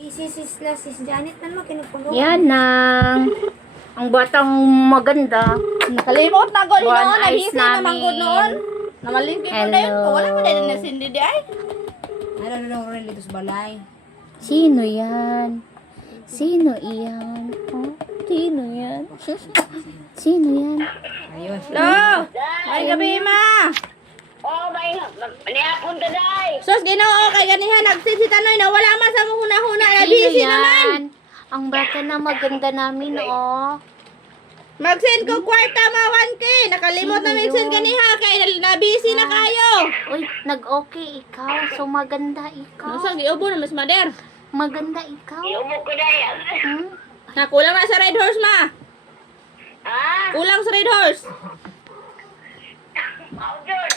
Sis Janet man mo kinupulo. Yan ang batang maganda. Nakalimot na ko One noon, eyes nabisi na namin. manggod noon. Namalingki ko na yun ko. Wala mo na yun na sindi di ay. Ano lang rin dito sa balay. Sino yan? Sino iyan? Oh, sino yan? Sino yan? Ayun. Hello! May gabi ma! Oh, may niyapon ka day. Sus, ginoo kay ganihan nagsisitanoy na wala man sa muhuna-huna. Sino Nabisi yan? naman. Ang bata na maganda namin, oh. Mag-send ko kwarta ma 1K. Nakalimot na Sino mag-send yun? ganiha kay nabisi na kayo. Uy, nag-okay ikaw. So, maganda ikaw. Nasa giubo na mas mader. Maganda ikaw. Iumo ko day. Hmm? Nakulang na sa red horse ma. Ha? Kulang sa red horse. Mau jud.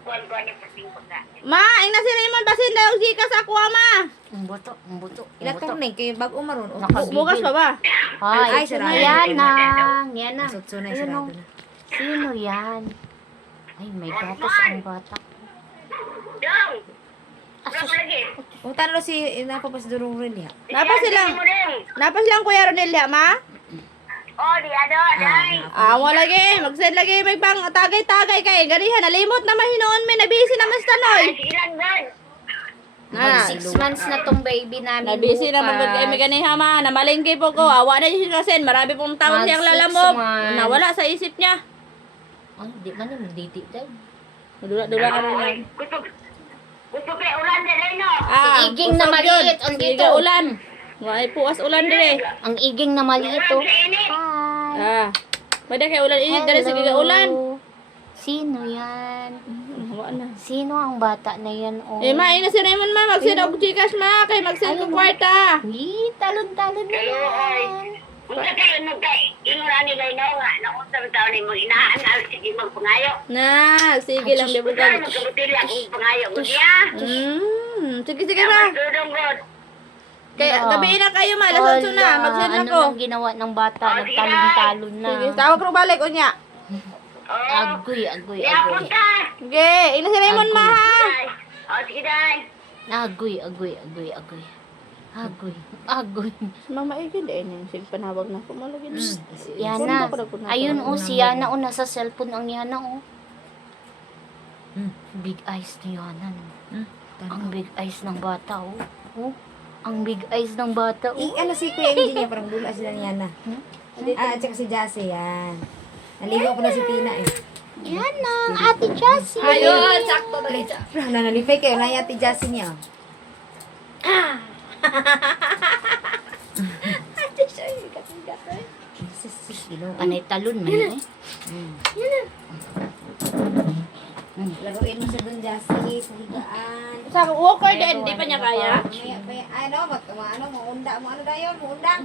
Kuan ni puting pagka. Ma, ang nasi Raymond basin daw Gcash sa kuha ma. Ang buto, ang buto. Ilang taon na kayo bago maroon. Nakabigil. Bukas pa ba? Ay, Ay, sarado. yan na. Sutso na Ayun, sarado oh. na. Sino yan? Ay, may gatas ang bata. Dong. Asus. Berapa lagi? Punta na si napapasidurong rin niya. Napa silang, Mo ding. napa silang Kuya Ronel ma? Oh, di ada day. Mo lagi, mag-send lagi may pang tagay-tagay kay ganihan nalimot na mahinoon may nabisi naman sa tanoy. Silang gud. Mag 6 months na tong baby namin. Nabisi naman gud kay may ganiha ma, namalingki po ko. Awa na siya kasi marami pong taon Mag siyang 6 lalamog. months. Nawala sa isip niya. Ay, di man naman diti tayo. Dula-dula ka na lang. Gusto kay ulan day no. Iging na usog maliit, yun. andito. Sige, ulan. Wai puas ulan dire. Ang iging na maliit, oh. Hi. Pwede kay ulan init dire sige ulan. Sino yan? Awa na. Sino ang bata na yan, oh? Ma, ina si Raymond ma, mag-send og Gcash ma, kay mag-send ko kwarta. Talon-talon na Hello, yan. Unsa kay ingura ni day no nga na unsa taw ni mo inaan na sige magpangayo. Na, sige lang di Kaya bukan. magkabutil akong pangayo ko diya. Sige ma. Dudong gud. Kaya gabi na kayo ma, alas 8 na, mag-send Ano ako. nang ginawa ng bata? Nagtalon-talon na. Sige, tawag ko balik unya. Oh. Agoy. Ya punta. Sige, ina si Raymond ma ha. Oh, sige day. Agoy. Mama ikid eh ni sig panawag na ko mo lagi. Yana. Ayun, oh, si Yana, oh, nasa cellphone ang Yana, oh. Big eyes ni Yana, no? Ang big eyes ng bata, oh. Oh, ang big eyes ng bata, oh. Ano si Kuya MJ niya, parang dula sila niya na. At saka si Jassy, yan. Naligo ko na si Tina eh. Yana, Ate Jessie. Ayun, sakto na ito. Nanalipay kayo na yung Ate Jassy niya. Panay talon man, eh. Laruin mo siya dun, Jassy, sa higaan. Sa walker din, di pa niya kaya. Ano, maunda mo, ano dayon, maundang.